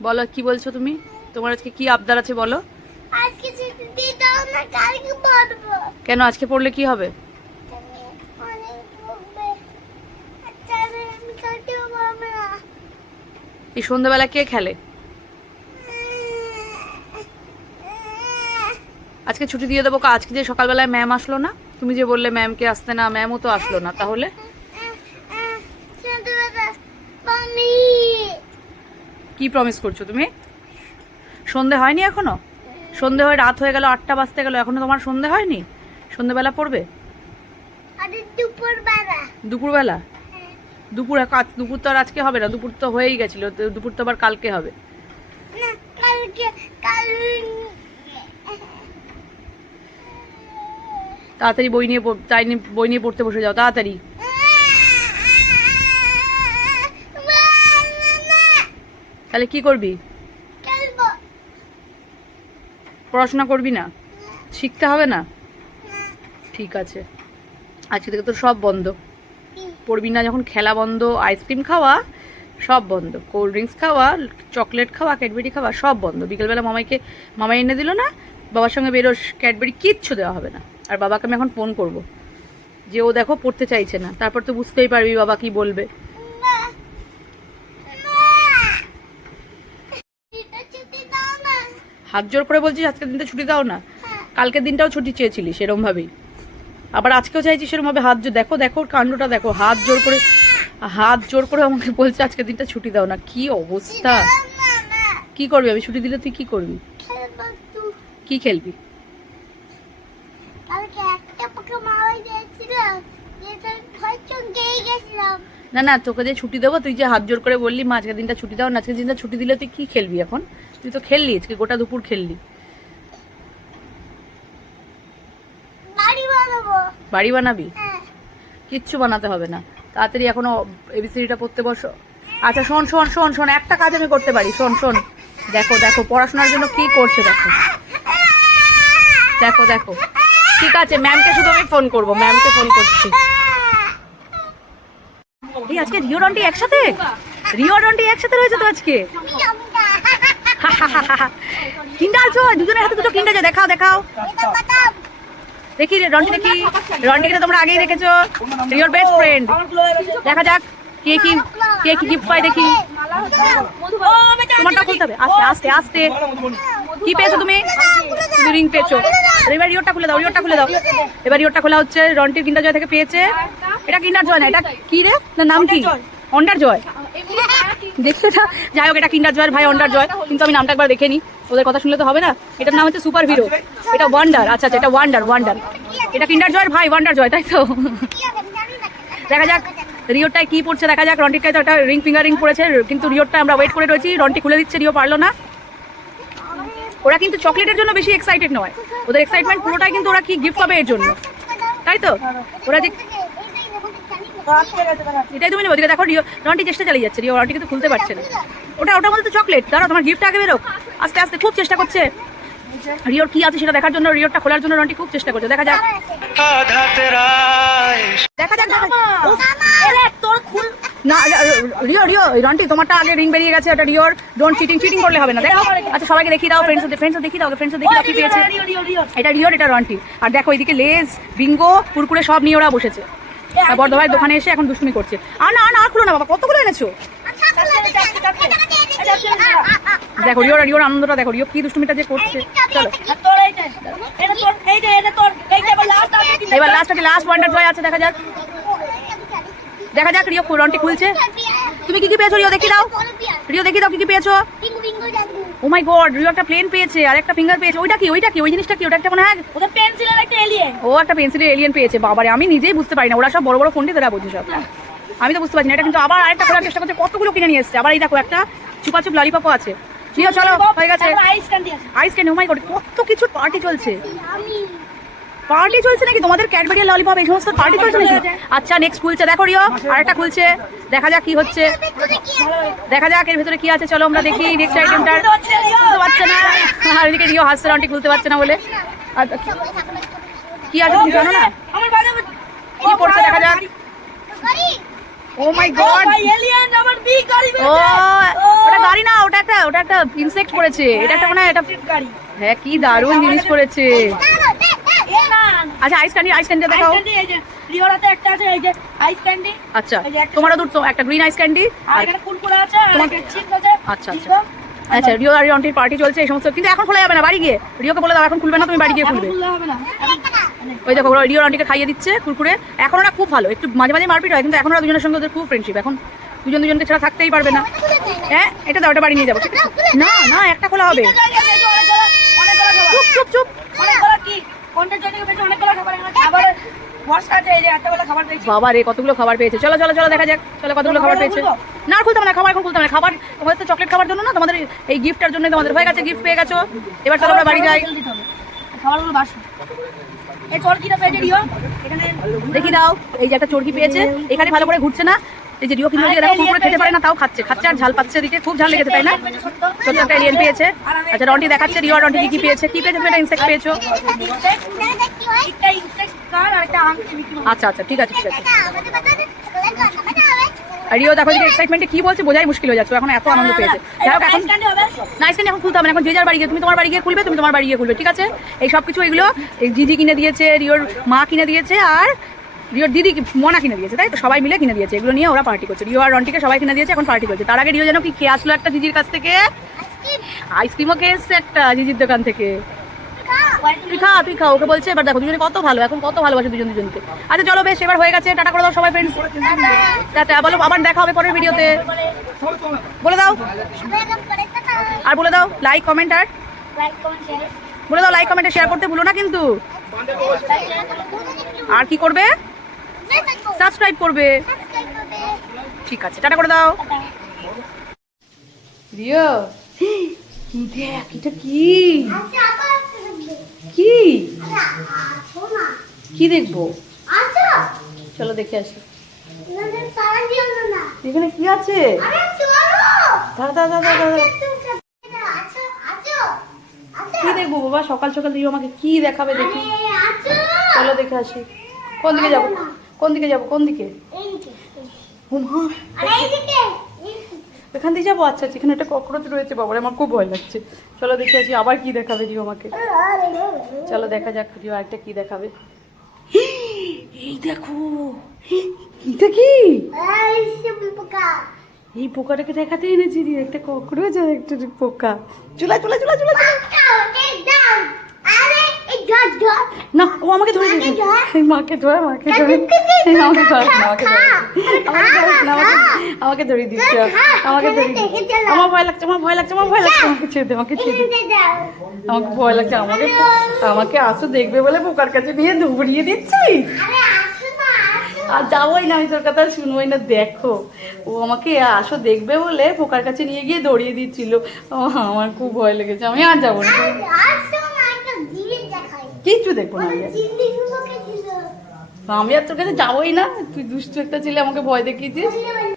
বলো কি বলছো তুমি? তোমার আজকে কি আবদার আছে বলো? আজকে ছুটি দাও না কালকে পড়ব। কেন আজকে পড়লে কি হবে? এই সন্ধ্যাবেলা কে খেলে? আজকে ছুটি দিয়ে দেবো আজকে যে সকালবেলায় ম্যাম আসলো না তুমি যে বললে ম্যামকে আসতে না ম্যামও তো আসলো না তাহলে সন্ধ্যাবেলা মাম্মি কি প্রমিস করছ তুমি? সন্ধে হয়নি এখনও? সন্ধে হয়ে রাত হয়ে গেল আটটা বাজতে গেল এখনও তোমার সন্ধে হয়নি? সন্ধেবেলা পড়বে? দুপুর দুপুরবেলা। দুপুর এক- দুপুর তো আর আজকে হবে না দুপুর তো হয়েই গেছিল তো দুপুর তো আবার কালকে হবে। তাড়াতাড়ি বই নিয়ে তাই নিয়ে বই নিয়ে পড়তে বসে যাও তাড়াতাড়ি। তাহলে কি করবি? পড়াশোনা করবি না? শিখতে হবে না? ঠিক আছে। আজকে থেকে তো সব বন্ধ। পড়বি না যখন খেলা বন্ধ আইসক্রিম খাওয়া সব বন্ধ। কোল্ড ড্রিঙ্কস খাওয়া চকলেট খাওয়া ক্যাডবেরি খাওয়া সব বন্ধ। বিকেলবেলা মামাইকে মামাই এনে দিল না বাবার সঙ্গে বেরোস ক্যাডবেরি কিচ্ছু দেওয়া হবে না। আর বাবাকে আমি এখন ফোন করব। যে ও দেখো পড়তে চাইছে না। তারপর তো বুঝতেই পারবি বাবা কি বলবে না এটা ছুটি দাও না হাত জোর করে বলছিস, আজকের দিনটা ছুটি দাও না। কালকের দিনটাও ছুটি চেয়েছিলি সেরম ভাবেই আবার আজকেও চাইছি সেরকম ভাবে হাত জোর, দেখো দেখো, কাণ্ডটা দেখো, হাত জোর করে, হাত জোর করে আমাকে বলছে, আজকের দিনটা ছুটি দাও না। কি অবস্থা? কি করবি আমি? ছুটি দিলে তুই কি করবি? কি খেলবি? না না, তোকে যে ছুটি দেবো, তুই যে হাত জোর করে বললি, মা, আজকের দিনটা ছুটি দাও না, আজকের দিনটা ছুটি দিলে তুই কি খেলবি এখন? তুই তো খেললি আজকে গোটা দুপুর খেললি। বাড়ি বানাবি। হ্যাঁ। কিচ্ছু বানাতে হবে না। তাড়াতাড়ি এখনও এবিসিডিটা পড়তে বসো। আচ্ছা শোন শোন শোন শোন একটা কাজ আমি করতে পারি শোন শোন। দেখো দেখো পড়াশোনার জন্য কি করছে দেখো। দেখো দেখো। ঠিক আছে ম্যামকে শুধু আমি ফোন করব ম্যামকে ফোন করছি। এই আজকে রিও রন্টি একসাথে? রিও রন্টি একসাথে রয়েছে তো আজকে? কিন্ডার জয় দুজনের হাতে দুটো কিন্ডার জয় দেখাও দেখাও। দেখি রে, রন্টি দেখি। রন্টিকে তোমরা আগেই দেখেছ। রিওর বেস্ট ফ্রেন্ড দেখা যাক কে কি কে কি গিফট পায় দেখি। তোমারটা খুলতে হবে। আস্তে আস্তে আস্তে। কি পেয়েছ তুমি? রিং পেয়েছ। এবার রিওরটা খুলে দাও রিওরটা খুলে দাও। এবার রিওরটা খোলা হচ্ছে। রন্টির কিন্ডার জয় থেকে পেয়েছে। এটা কিন্ডার জয় না এটা কি রে? না নাম কি? অন্ডার জয়। দেখতে না যাই হোক, এটা কিন্ডার জয়ের ভাই অন্ডার জয় কিন্তু আমি নামটা একবার দেখে নিই। ওদের কথা শুনলে তো হবে না? এটার নাম হচ্ছে সুপার হিরো এটা ওয়ান্ডার আচ্ছা আচ্ছা এটা ওয়ান্ডার ওয়ান্ডার এটা কিন্ডার জয়ের ভাই ওয়ান্ডার জয় তাই তো? দেখা যাক, রিওরটায় কি পড়ছে, দেখা যাক। রন্টিরটায় তো একটা রিং ফিঙ্গার রিং পড়েছে, কিন্তু রিওরটা আমরা ওয়েট করে রয়েছি। রন্টি খুলে দিচ্ছে, রিও পারল না। ওরা কিন্তু চকলেটের জন্য বেশি এক্সাইটেড নয়। ওদের এক্সাইটমেন্ট পুরোটাই কিন্তু ওরা কি গিফট পাবে এর জন্য? তাই তো? ওরা যে এটাই তুমি নেব দেখো রনটি রন্টি চেষ্টা চালিয়ে যাচ্ছে রিও রন্টি তো খুলতে পারছে না। ওটা ওটা বলতে চকলেট। দাঁড়া তোমার গিফট আগে বেরোক। আস্তে আস্তে খুব চেষ্টা করছে। রিওর কি আছে সেটা দেখার জন্য রিওরটা খোলার জন্য রন্টি খুব চেষ্টা করছে। দেখা যাক। দেখা যাক না রিও রন্টি আগে রিং বেরিয়ে গেছে এটা রিওর। করলে হবে না। দেখো। আচ্ছা সবাইকে দাও ফ্রেন্ডস দাও ফ্রেন্ডস পেয়েছে। এটা রিওর এটা আর দেখো এদিকে লেজ বিঙ্গো কুরকুরে সব নিয়ে ওরা বসেছে। আর বর্ধমানের দোকানে এসে এখন দুষ্টুমি করছে। আর না আর না আর খুলো না বাবা কতগুলো এনেছো? দেখো রিওর রিওর আনন্দটা দেখো রিও কি দুষ্টুমিটা যে করছে। চলো। এবার লাস্ট আছে লাস্ট ওয়ান্ডার জয় আছে দেখা যাক। দেখা যাক রিও রন্টি খুলছে। তুমি কি কি পেয়েছ রিও দেখি দাও। রিও দেখি দাও কি কি পেয়েছ? ও মাই গড রিও একটা প্লেন পেয়েছে আর একটা ফিঙ্গার পেয়েছে। ওইটা কি ওইটা কি ওই জিনিসটা কি? ওটা একটা মনে হয় ও একটা পেন্সিলের এলিয়েন পেয়েছে বাবারে আমি নিজেই বুঝতে পারি না। ওরা সব বড় বড় ফোন দিয়ে তারা বুঝি সব। আমি তো বুঝতে পারছি না এটা কিন্তু আবার আরেকটা করার চেষ্টা করছে কতগুলো কিনে নিয়ে এসছে। আবার এই দেখো একটা চুপাচুপ ললিপপও আছে। রিও চলো হয়ে গেছে। আইস ক্যান্ডি ও মাই গড কত কিছু পার্টি চলছে। পার্টি চলছে নাকি? তোমাদের ক্যাডবেরি ললিপপ এই সমস্ত পার্টি চলছে নাকি? আচ্ছা নেক্সট খুলছে। দেখো রিও আরেকটা খুলছে। দেখা যাক কি হচ্ছে। দেখা যাক এর ভেতরে কি আছে। চলো আমরা দেখি নেক্সট আইটেমটা খুলতে পারছে না। আর এদিকে রিও হাসছে রন্টি খুলতে পারছে না বলে। আর কি আছে তুমি জানো না? কি পড়ছে দেখা যাক। ও মাই গড ও ওটা গাড়ি না ওটা একটা ওটা একটা ইনসেক্ট করেছে। এটা একটা মানে এটা গাড়ি। হ্যাঁ কি দারুণ জিনিস করেছে। না আচ্ছা আইস ক্যান্ডি আইস ক্যান্ডি দেখাও। এই যে রিওর একটা আছে এই যে আইস ক্যান্ডি আচ্ছা তোমারও দুটো একটা গ্রিন আইস ক্যান্ডি আর আর এখানে কুরকুরে আছে আর একটা চিপস আছে আচ্ছা, আচ্ছা। আচ্ছা রিও আর রন্টির পার্টি চলছে এই সমস্ত কিন্তু এখন খোলা যাবে না বাড়ি গিয়ে। রিওকে বলে দাও এখন খুলবে না তুমি বাড়ি গিয়ে খুলবে। ওই দেখো ওরা রিও খাইয়ে দিচ্ছে কুরকুরে এখন ওরা খুব ভালো একটু মাঝে মাঝে মারপিট হয় কিন্তু এখন ওরা দুজনের সঙ্গে ওদের খুব ফ্রেন্ডশিপ এখন দুজন দুজনকে ছাড়া থাকতেই পারবে না। হ্যাঁ এটা দাও এটা বাড়ি নিয়ে যাব। ঠিক আছে? না না একটা খোলা হবে। চুপ চুপ চুপ। রে কতগুলো খাবার পেয়েছে? চলো চলো চলো দেখা যাক। চলো কতগুলো খাবার পেয়েছে? না খাবার এখন না। খাবার তোমাদের তো চকলেট খাবার জন্য না তোমাদের এই গিফটটার জন্য তোমাদের হয়ে গেছে গিফট পেয়ে গেছো। এবার চলো আমরা বাড়ি যাই। খাবারগুলো দিতে হবে। খাবারগুলো এই চরকিটা পেয়েছে রিও। এখানে দেখি দাও এই যে একটা চর্কি পেয়েছে। এখানে ভালো করে ঘুরছে না? এই যে রিও কিন্তু দেখো কুকুরে খেতে পারে না তাও খাচ্ছে। খাচ্ছে আর ঝাল পাচ্ছে এদিকে খুব ঝাল লেগেছে তাই না? ছোট্ট। একটা এলিয়েন পেয়েছে। আচ্ছা রন্টি দেখাচ্ছে রিও রন্টি কি কি পেয়েছে? কি পেয়েছে? তুমি একটা ইনসেক্ট পেয়েছ। আচ্ছা আচ্ছা ঠিক আছে ঠিক আছে। রিও দেখো যে এক্সাইটমেন্টে কি বলছে বোঝাই মুশকিল হয়ে যাচ্ছে। এখন এত আনন্দ পেয়েছে। যাই হোক এখন নাইস এখন খুলতে হবে এখন যে যার বাড়ি গিয়ে তুমি তোমার বাড়ি গিয়ে খুলবে তুমি তোমার বাড়ি গিয়ে খুলবে ঠিক আছে? এই সব কিছু এগুলো এই জিজি কিনে দিয়েছে রিওর মা কিনে দিয়েছে আর রিওর দিদি কি- মনা কিনে দিয়েছে, তাই তো? সবাই মিলে কিনে দিয়েছে, এগুলো নিয়ে ওরা পার্টি করছে। রিও আর রন্টিকে সবাই কিনে দিয়েছে, এখন পার্টি করছে। তার আগে রিও যেন কি খেয়ে আসলো একটা জিজির কাছ থেকে? আইসক্রিমও খেয়ে এসছে একটা জিজির দোকান থেকে। তুই খা তুই খা, ওকে বলছে, এবার দেখো, দুজনে কত ভালো, এখন কত ভালোবাসে দুজন দুজনকে। আচ্ছা চলো বেশ, এবার হয়ে গেছে। টাটা করে দাও সবাই ফ্রেন্ডস টাটা, বলো, আবার দেখা হবে পরের ভিডিওতে। বলে দাও। আর বলে দাও লাইক কমেন্ট আর। বলে দাও লাইক কমেন্টে শেয়ার করতে ভুলো না কিন্তু। আর কি করবে? সাবস্ক্রাইব করবে। ঠিক আছে, টাটা করে দাও। কি? কি? কি দেখব? চলো দেখে আসি। এখানে কি আছে? কি দেখব বাবা? সকাল সকাল রিও আমাকে কি দেখাবে দেখি। চলো দেখে আসি। কোন দিকে যাব? কোন দিকে যাব? কোন দিকে? এখান দিয়ে যাব? আচ্ছা এখানে একটা ককরোচ রয়েছে বাবার আমার খুব ভয় লাগছে। চলো দেখে আসি আবার কি দেখাবে রিও আমাকে। চলো দেখা যাক রিও আরেকটা কি দেখাবে। এই দেখো। এটা কি? এই পোকাটাকে দেখাতে এনেছি একটা ককরোচ আর একটা পোকা। চুলা চুলা চুলা চুলা না ও আমাকে ধরে দিয়েছে। এই মাকে ধরে মাকে ধরে। আমাকে ধরে আমাকে ধরে। আমাকে ধরে আমাকে দিচ্ছে আমাকে ধরে আমার ভয় লাগছে আমার ভয় লাগছে আমার ভয় লাগছে আমাকে ছেড়ে দে আমাকে ছেড়ে দে। আমাকে ভয় লাগছে আমাকে আমাকে আসো দেখবে বলে পোকার কাছে নিয়ে দৌড়িয়ে দিচ্ছি। আর যাবোই না আমি তোর কথা শুনবোই না দেখো। ও আমাকে আসো দেখবে বলে পোকার কাছে নিয়ে গিয়ে দৌড়িয়ে দিচ্ছিল। আমার খুব ভয় লেগেছে আমি আর যাব না। কিচ্ছু দেখব না আমি আর। তোর কাছে যাবোই না তুই দুষ্টু একটা ছেলে, আমাকে ভয় দেখিয়েছিস